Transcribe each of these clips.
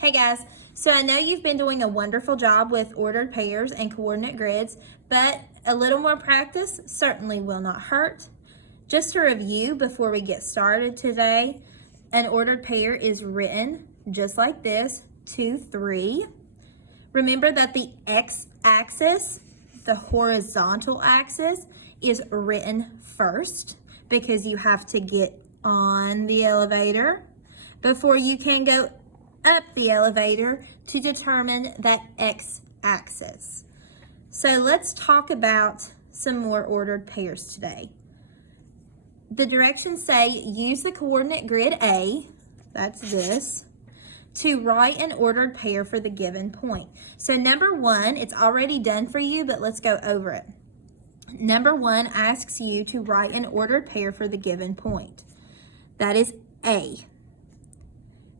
Hey guys, so I know you've been doing a wonderful job with ordered pairs and coordinate grids, but a little more practice certainly will not hurt. Just to review before we get started today, an ordered pair is written just like this, 2, 3. Remember that the x-axis, the horizontal axis, is written first because you have to get on the elevator before you can go up the elevator to determine that x-axis. So let's talk about some more ordered pairs today. The directions say use the coordinate grid A, that's this, to write an ordered pair for the given point. So number 1, it's already done for you, but let's go over it. Number 1 asks you to write an ordered pair for the given point. That is A.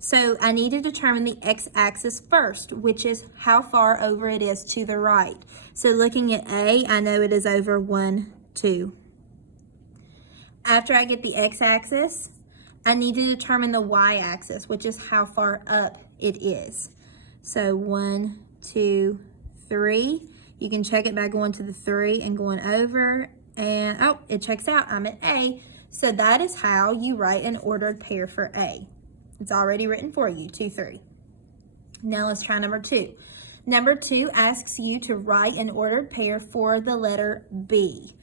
So I need to determine the x-axis first, which is how far over it is to the right. So looking at A, I know it is over 1, 2. After I get the x-axis, I need to determine the y-axis, which is how far up it is. So 1, 2, 3. You can check it by going to the 3 and going over, and oh, it checks out. I'm at A. So that is how you write an ordered pair for A. It's already written for you, 2, 3. Now let's try number 2. Number 2 asks you to write an ordered pair for the letter B.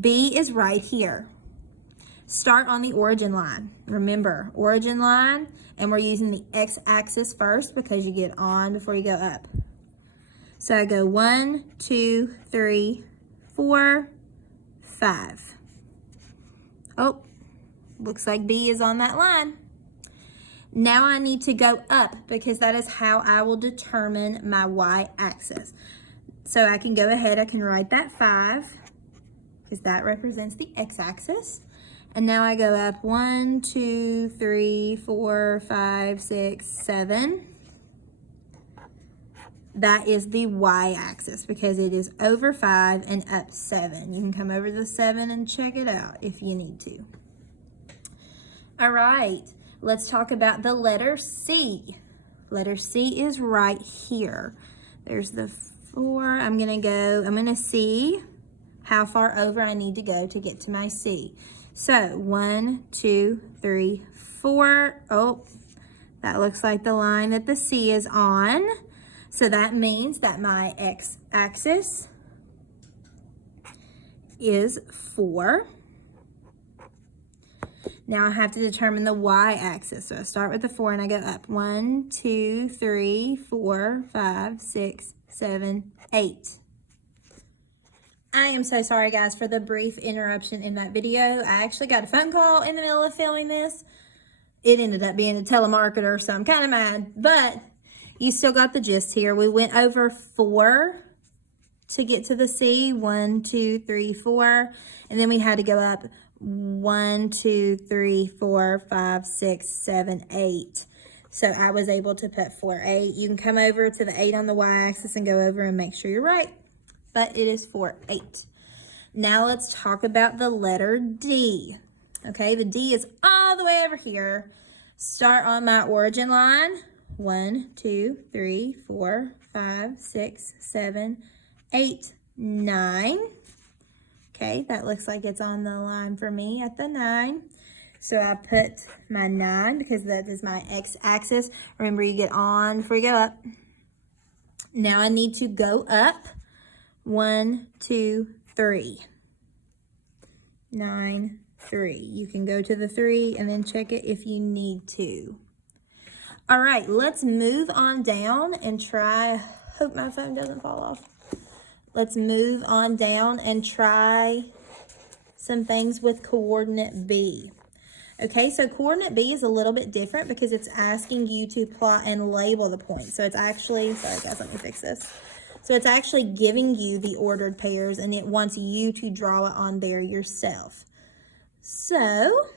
B is right here. Start on the origin line. Remember, origin line, and we're using the x-axis first because you get on before you go up. So I go 1, 2, 3, 4, 5. Oh, looks like B is on that line. Now I need to go up because that is how I will determine my y-axis. So I can go ahead, I can write that 5 because that represents the x-axis. And now I go up 1, 2, 3, 4, 5, 6, 7. That is the y-axis because it is over 5 and up 7. You can come over the 7 and check it out if you need to. All right. Let's talk about the letter C. Letter C is right here. There's the 4. I'm going to see how far over I need to go to get to my C. So 1, 2, 3, 4. Oh, that looks like the line that the C is on. So that means that my x-axis is 4. Now I have to determine the y-axis. So I start with the 4 and I go up. 1, 2, 3, 4, 5, 6, 7, 8. I am so sorry, guys, for the brief interruption in that video. I actually got a phone call in the middle of filming this. It ended up being a telemarketer, so I'm kind of mad. But you still got the gist here. We went over 4 to get to the C. 1, 2, 3, 4. And then we had to go up 1, 2, 3, 4, 5, 6, 7, 8. So I was able to put 4, 8. You can come over to the 8 on the y-axis and go over and make sure you're right. But it is 4, 8. Now let's talk about the letter D. Okay, the D is all the way over here. Start on my origin line. 1, 2, 3, 4, 5, 6, 7, 8, 9. Okay, that looks like it's on the line for me at the 9. So I put my 9 because that is my x-axis. Remember, you get on before you go up. Now I need to go up. 1, 2, 3. 9, 3. You can go to the 3 and then check it if you need to. All right, let's move on down and try. Hope my phone doesn't fall off. Let's move on down and try some things with coordinate B. Okay, so coordinate B is a little bit different because it's asking you to plot and label the points. So it's actually, sorry guys, let me fix this. So it's actually giving you the ordered pairs and it wants you to draw it on there yourself. So,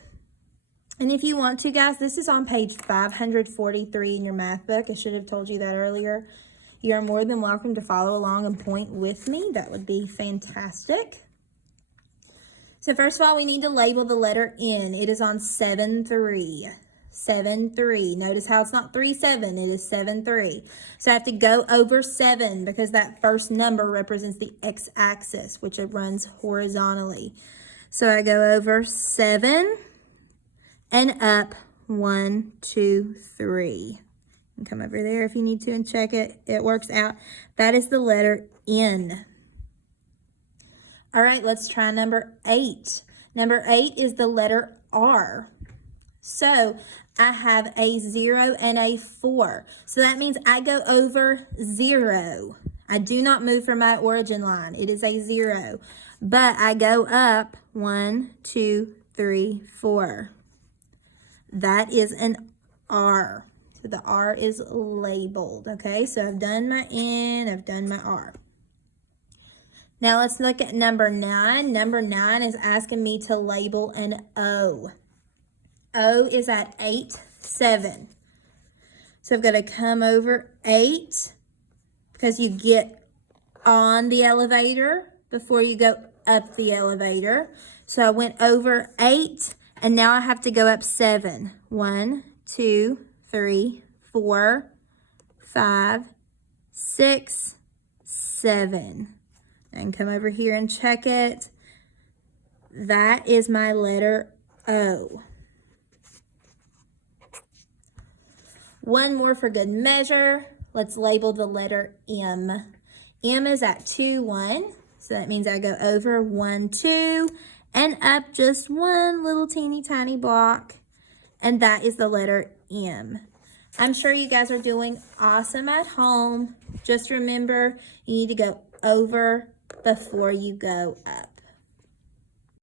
and if you want to, guys, this is on page 543 in your math book. I should have told you that earlier. You're more than welcome to follow along and point with me. That would be fantastic. So first of all, we need to label the letter N. It is on 7-3. 7, 3. Notice how it's not 3, 7. It is 7, 3. So I have to go over 7 because that first number represents the x-axis, which it runs horizontally. So I go over 7 and up 1, 2, 3. And come over there if you need to and check it. It works out. That is the letter N. All right, let's try number 8. Number 8 is the letter R. So I have a 0 and a 4. So that means I go over 0. I do not move from my origin line. It is a 0. But I go up 1, 2, 3, 4. That is an R. So the R is labeled. Okay, so I've done my N, I've done my R. Now let's look at number 9. Number 9 is asking me to label an O. O is at 8, 7. So I've got to come over 8 because you get on the elevator before you go up the elevator. So I went over 8 and now I have to go up 7. 1, 2, 3, 4, 5, 6, 7. And come over here and check it. That is my letter O. One more for good measure. Let's label the letter M. M is at 2, 1. So that means I go over 1, 2 and up just one little teeny tiny block. And that is the letter M. I'm sure you guys are doing awesome at home. Just remember, you need to go over before you go up.